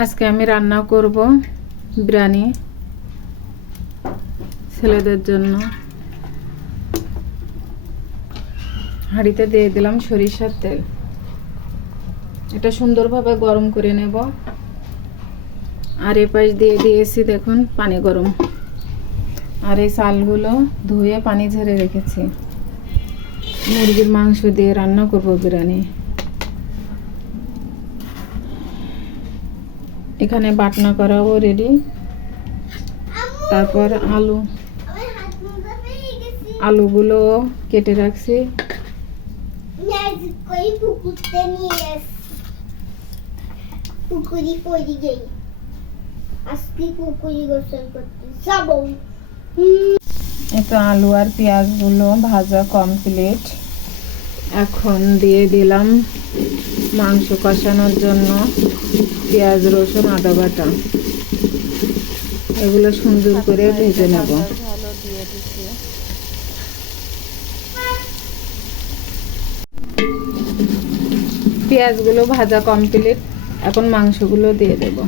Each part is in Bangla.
আজকে আমি রান্না করব বিরিয়ানি ছেলেদের জন্য। হাঁড়িতে দিয়ে দিলাম সরিষার তেল। এটা সুন্দরভাবে গরম করে নেব। আর এই পাশ দিয়ে দিয়েছি দেখুন পানি গরম। আর এই চালগুলো ধুয়ে পানি ঝেড়ে রেখেছি। মুরগির মাংস দিয়ে রান্না করব বিরিয়ানি। এখানে বাটনা করাও রেডি। তারপর আলুগুলো কেটে রাখছি। এতো আলু আর পেঁয়াজগুলো ভাজা কমপ্লিট। এখন দিয়ে দিলাম মাংস কষানোর জন্য পেঁয়াজ, রসুন, আদা বাটা। এগুলো সুন্দর করে ভেজে নেব। পেঁয়াজগুলো ভাজা কমপ্লিট। এখন মাংসগুলো দিয়ে দেব।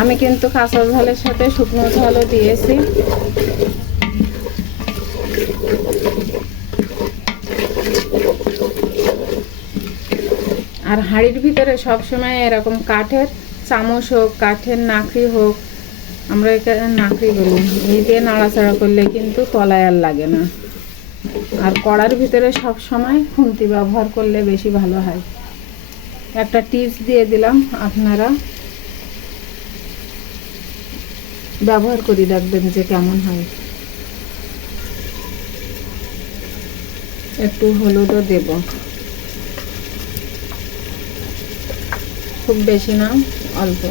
আমি কিন্তু কাঁচা ঝালের সাথে শুকনো ঝালও দিয়েছি। আর হাঁড়ির ভিতরে সবসময় এরকম কাঠের চামচ হোক, কাঠের নাকড়ি হোক, আমরা এখানে নাকড়ি বলি, এই দিয়ে নাড়াচাড়া করলে কিন্তু তলায় আর লাগে না। আর কড়ার ভিতরে সব সময় খুন্তি ব্যবহার করলে বেশি ভালো হয়। একটা টিপস দিয়ে দিলাম, আপনারা ব্যবহার করে দেখবেন যে কেমন হয়। একটু হলুদও দেব, খুব বেশি না, অল্প।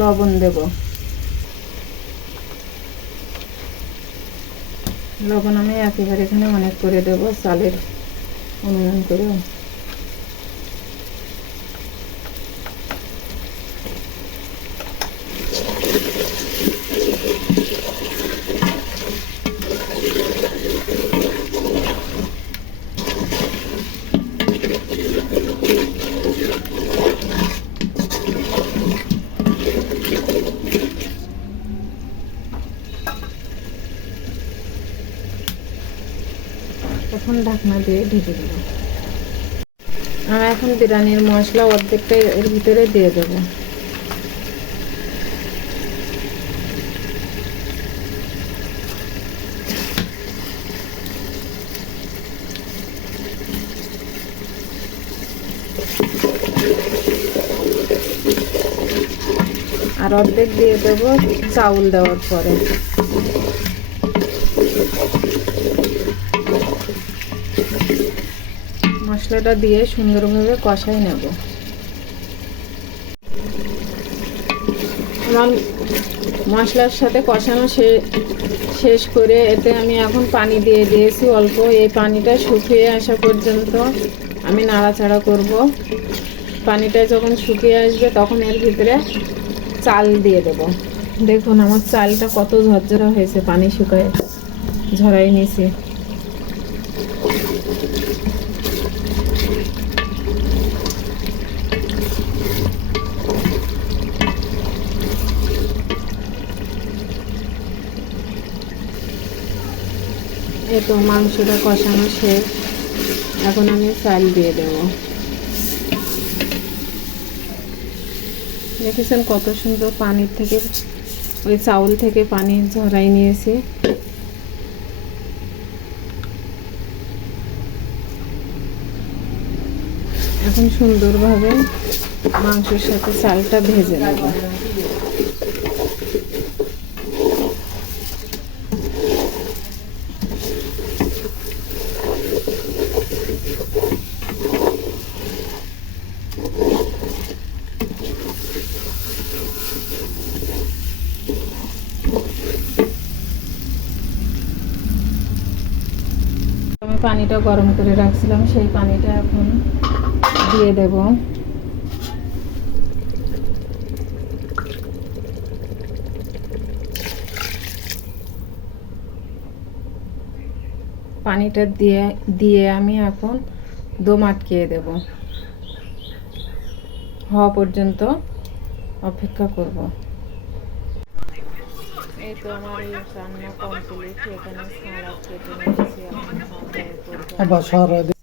লবণ দেব। লবণ আমি একেবারে এখানে অনেক করে দেব, চালের অনুমান করে। এখন ঢাকনা দিয়ে ঢেকে দেবো। আমি এখন বিরিয়ানির মশলা অর্ধেকটা এর ভিতরে দিয়ে দেবো। আর অর্ধেক দিয়ে দেবো চাউল দেওয়ার পরে। মশলাটা দিয়ে সুন্দরভাবে কষাই নেব। আমার মশলার সাথে কষানো শেষ করে এতে আমি এখন পানি দিয়ে দিয়েছি অল্প। এই পানিটা শুকিয়ে আসা পর্যন্ত আমি নাড়াচাড়া করব। পানিটা যখন শুকিয়ে আসবে তখন এর ভিতরে চাল দিয়ে দেব। দেখুন আমার চালটা কত ঝরঝরা হয়েছে, পানি শুকায় ঝরাই নিয়েছি। এই তো মাংসটা কষানো শেষ। এখন আমি চাল দিয়ে দেব। দেখেছেন কত সুন্দর পানির থেকে, ওই চাউল থেকে পানি ঝরাই নিয়েছি। এখন সুন্দরভাবে মাংসের সাথে চালটা ভেজে নেব। আমি পানিটা গরম করে রাখছিলাম, সেই পানিটা এখন দিয়ে দেব। পানিটা দিয়ে দিয়ে আমি এখন দম আটকিয়ে দেব, হওয়া পর্যন্ত অপেক্ষা করব। এই তো আমার এই রান্না কমপ্লিট। এখানে সালাদ কেটে নিয়েছি, এখন খাওয়া দাওয়া করবো।